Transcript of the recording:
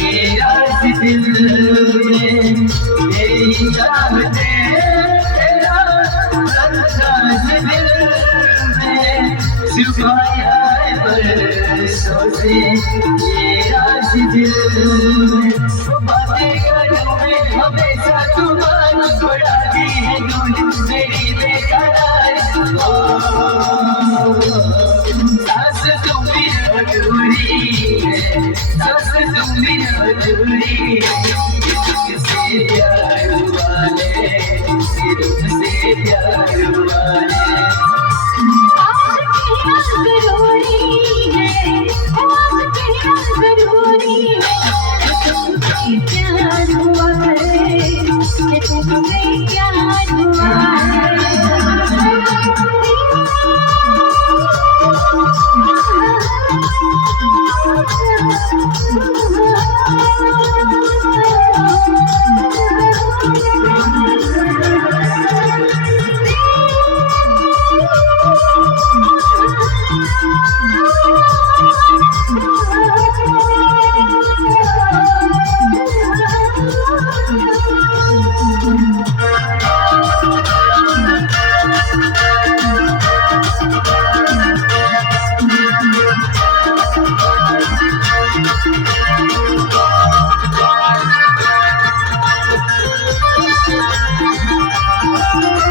ये राज दिल में यही चाहते तेरा अंदाज दिल में छुपाया है बरसों से ये राज दिल में बातें करूं मैं हमेशा तुम्हारी छुड़ाती है दूर मेरी बेकरार सास तुम भी अधूरी है सास तुम भी अधूरी से प्यार वाले से प्यार वाले आज की रात रोई है आज